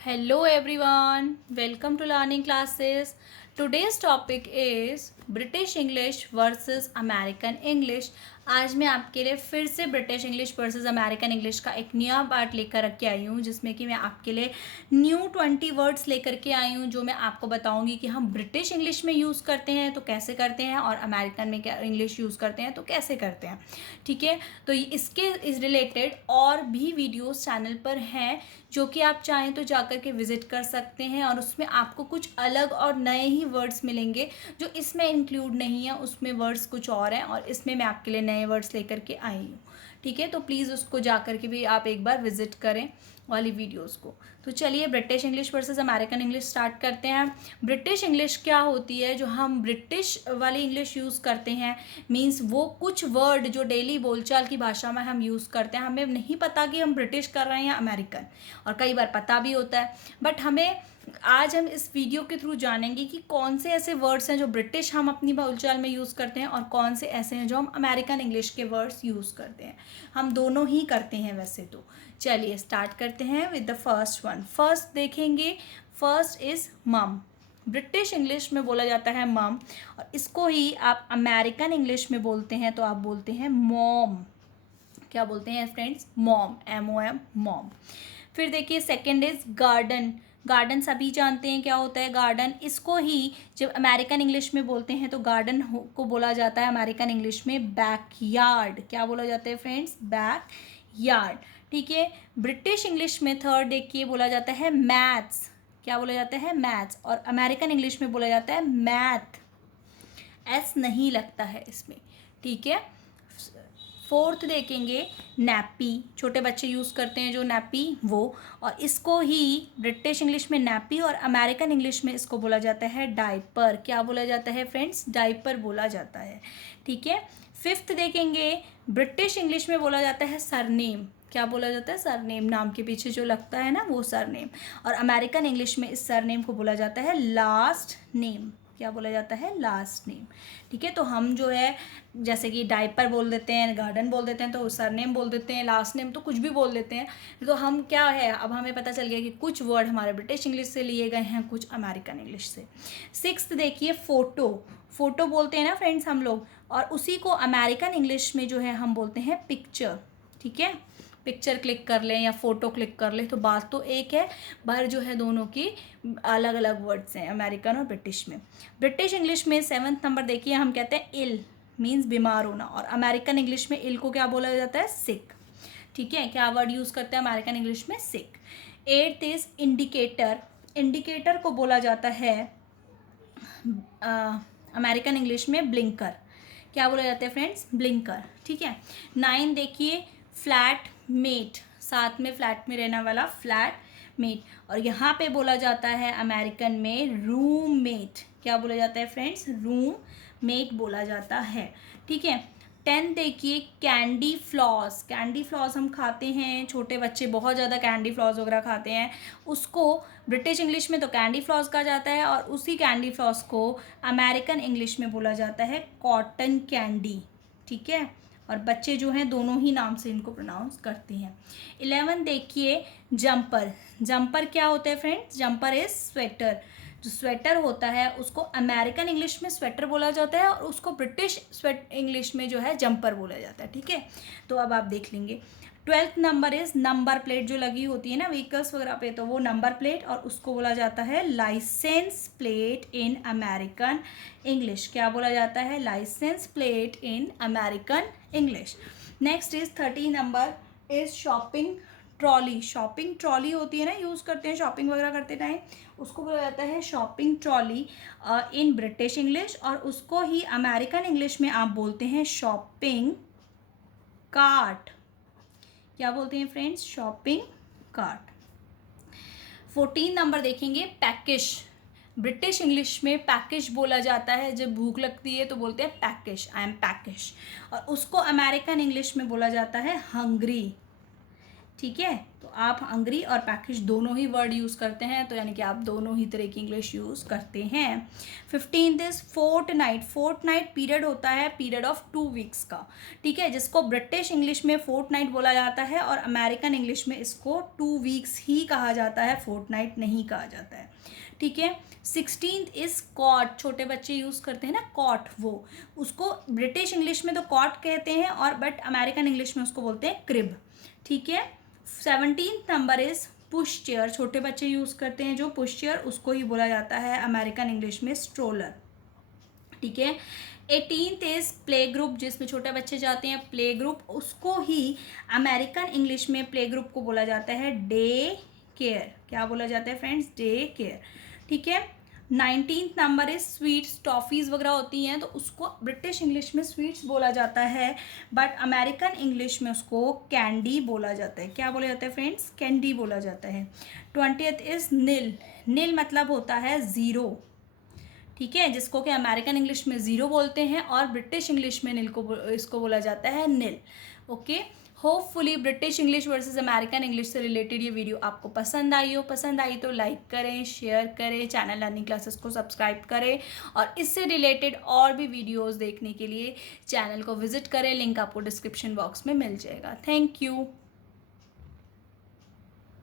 Hello everyone, welcome to learning classes. Today's topic is British English versus American English. आज मैं आपके लिए फिर से British English versus American English का एक नया पार्ट लेकर रख के आई हूँ, जिसमें कि मैं आपके लिए न्यू 20 वर्ड्स लेकर के आई हूँ, जो मैं आपको बताऊँगी कि हम ब्रिटिश इंग्लिश में यूज़ करते हैं तो कैसे करते हैं और अमेरिकन में क्या इंग्लिश यूज़ करते हैं तो कैसे करते हैं। ठीक है, तो इसके इस रिलेटेड और भी वीडियोस चैनल पर हैं जो कि आप चाहें तो जाकर के विज़िट कर सकते हैं, और उसमें आपको कुछ अलग और नए ही वर्ड्स मिलेंगे जो इसमें इंक्लूड नहीं है। उसमें वर्ड्स कुछ और हैं और इसमें मैं आपके लिए नए वर्ड्स लेकर के आई हूँ। ठीक है, तो प्लीज़ उसको जाकर के भी आप एक बार विज़िट करें वाली वीडियोस को। तो चलिए British English versus American English start करते हैं। ब्रिटिश इंग्लिश क्या होती है? जो हम ब्रिटिश वाली इंग्लिश यूज़ करते हैं मींस वो कुछ वर्ड जो डेली बोलचाल की भाषा में हम यूज़ करते हैं, हमें नहीं पता कि हम ब्रिटिश कर रहे हैं या अमेरिकन, और कई बार पता भी होता है, बट हमें आज हम इस वीडियो के थ्रू जानेंगे कि कौन से ऐसे वर्ड्स हैं जो ब्रिटिश हम अपनी बोलचाल में यूज़ करते हैं और कौन से ऐसे हैं जो हम अमेरिकन इंग्लिश के वर्ड्स यूज़ करते हैं। हम दोनों ही करते हैं वैसे तो। चलिए स्टार्ट करते हैं with the first one. First देखेंगे, फर्स्ट इज़ मम। ब्रिटिश इंग्लिश में बोला जाता है मम, और इसको ही आप अमेरिकन इंग्लिश में बोलते हैं तो आप बोलते हैं मॉम। क्या बोलते हैं फ्रेंड्स? Mom, MOM, mom. फिर देखिए सेकंड इज गार्डन। गार्डन सभी जानते हैं क्या होता है गार्डन। इसको ही जब अमेरिकन इंग्लिश में बोलते हैं तो गार्डन को बोला जाता है अमेरिकन इंग्लिश में बैकयार्ड। क्या बोला जाता है फ्रेंड्स? बैकयार्ड। ठीक है, ब्रिटिश इंग्लिश में थर्ड देखिए बोला जाता है मैथ्स। क्या बोला जाता है? मैथ्स। और अमेरिकन इंग्लिश में बोला जाता है मैथ। एस नहीं लगता है इसमें। ठीक है, फोर्थ देखेंगे नैपी। छोटे बच्चे यूज़ करते हैं जो नैपी, वो, और इसको ही ब्रिटिश इंग्लिश में नैपी और अमेरिकन इंग्लिश में इसको बोला जाता है डाइपर। क्या बोला जाता है फ्रेंड्स? डाइपर बोला जाता है। ठीक है, फिफ्थ देखेंगे ब्रिटिश इंग्लिश में बोला जाता है सरनेम। क्या बोला जाता है? सरनेम, नाम के पीछे जो लगता है ना वो सरनेम। और अमेरिकन इंग्लिश में इस सरनेम को बोला जाता है लास्ट नेम। क्या बोला जाता है? Last name. ठीक है, तो हम जो है जैसे कि डाइपर बोल देते हैं, गार्डन बोल देते हैं, तो सरनेम बोल देते हैं, लास्ट नेम तो कुछ भी बोल देते हैं। तो हम क्या है, अब हमें पता चल गया कि कुछ वर्ड हमारे ब्रिटिश इंग्लिश से लिए गए हैं, कुछ अमेरिकन इंग्लिश से। सिक्स्थ देखिए फ़ोटो। फ़ोटो बोलते हैं ना फ्रेंड्स हम लोग, और उसी को अमेरिकन इंग्लिश में जो है हम बोलते हैं पिक्चर। ठीक है, पिक्चर क्लिक कर लें या फ़ोटो क्लिक कर लें तो बात तो एक है, पर जो है दोनों की अलग अलग वर्ड्स हैं अमेरिकन और ब्रिटिश में। ब्रिटिश इंग्लिश में सेवन्थ नंबर देखिए, हम कहते हैं इल, मीन्स बीमार होना, और अमेरिकन इंग्लिश में इल को क्या बोला जाता है? सिक। ठीक है, क्या वर्ड यूज़ करते हैं अमेरिकन इंग्लिश में? Sick. Eighth is indicator. Indicator को बोला जाता है अमेरिकन इंग्लिश में ब्लिंकर। क्या बोला जाता है फ्रेंड्स? ब्लिंकर। ठीक है, नाइन देखिए फ्लैट मेट, साथ में फ्लैट में रहने वाला फ्लैट मेट, और यहाँ पे बोला जाता है अमेरिकन में रूम मेट। क्या बोला जाता है फ्रेंड्स? रूम मेट बोला जाता है। ठीक है, 10 देखिए कैंडी फ्लॉस। कैंडी फ्लॉस हम खाते हैं, छोटे बच्चे बहुत ज़्यादा कैंडी फ्लॉस वगैरह खाते हैं, उसको ब्रिटिश इंग्लिश में तो कैंडी फ्लॉस कहा जाता है, और उसी कैंडी फ्लॉस को अमेरिकन इंग्लिश में बोला जाता है कॉटन कैंडी। ठीक है, और बच्चे जो हैं दोनों ही नाम से इनको प्रोनाउंस करते हैं। 11 देखिए जंपर। जंपर क्या होता है फ्रेंड्स? Jumper is sweater. जो स्वेटर होता है उसको अमेरिकन इंग्लिश में स्वेटर बोला जाता है, और उसको ब्रिटिश इंग्लिश में जो है जंपर बोला जाता है। ठीक है, तो अब आप देख लेंगे। 12th number is number plate, जो लगी होती है ना व्हीकल्स वगैरह पे, तो वो नंबर प्लेट, और उसको बोला जाता है licence plate in American English. क्या बोला जाता है? Licence plate in American English. Next is 13 number is shopping trolley. Shopping trolley होती है ना, यूज़ करते हैं शॉपिंग वगैरह करते टाइम, उसको बोला जाता है shopping trolley in British English, और उसको ही अमेरिकन इंग्लिश में आप बोलते हैं शॉपिंग कार्ट। क्या बोलते हैं फ्रेंड्स? Shopping cart. 14 नंबर देखेंगे पैकिश। ब्रिटिश इंग्लिश में पैकिश बोला जाता है, जब भूख लगती है तो बोलते हैं पैकिश, आई एम पैकिश, और उसको अमेरिकन इंग्लिश में बोला जाता है हंग्री। ठीक है, तो आप हंग्री और पैकिश दोनों ही वर्ड यूज़ करते हैं, तो यानी कि आप दोनों ही तरह की इंग्लिश यूज़ करते हैं। 15th is Fortnite. Fortnite period होता है, पीरियड ऑफ 2 वीक्स का, ठीक है, जिसको ब्रिटिश इंग्लिश में फोर्टनाइट बोला जाता है और अमेरिकन इंग्लिश में इसको 2 वीक्स ही कहा जाता है, फोर्टनाइट नहीं कहा जाता है, ठीक है। 16th is cot. छोटे बच्चे यूज़ करते हैं ना कॉट, वो उसको ब्रिटिश इंग्लिश में तो कॉट कहते हैं और बट अमेरिकन इंग्लिश में उसको बोलते हैं क्रिब, ठीक है। 17th number is push chair. छोटे बच्चे यूज़ करते हैं जो पुश चेयर, उसको ही बोला जाता है अमेरिकन इंग्लिश में स्ट्रोलर, ठीक है। 18th इज प्ले ग्रुप, जिसमें छोटे बच्चे जाते हैं प्ले ग्रुप, उसको ही अमेरिकन इंग्लिश में प्ले ग्रुप को बोला जाता है डे केयर। क्या बोला जाता है फ्रेंड्स? डे केयर, ठीक है। 19th number is sweets. Toffees वगैरह होती हैं तो उसको ब्रिटिश इंग्लिश में स्वीट्स बोला जाता है, बट अमेरिकन इंग्लिश में उसको कैंडी बोला जाता है। क्या बोला जाता है फ्रेंड्स? कैंडी बोला जाता है। 20th इज नील। नील मतलब होता है ज़ीरो, ठीक है, जिसको कि अमेरिकन इंग्लिश में ज़ीरो बोलते हैं और ब्रिटिश इंग्लिश में नील को इसको बोला जाता है nil, okay. Hopefully British English versus American English से रिलेटेड ये वीडियो आपको पसंद आई हो। पसंद आई तो लाइक करें, शेयर करें, चैनल लर्निंग क्लासेस को सब्सक्राइब करें और इससे रिलेटेड और भी वीडियोस देखने के लिए चैनल को विजिट करें। लिंक आपको डिस्क्रिप्शन बॉक्स में मिल जाएगा। Thank you.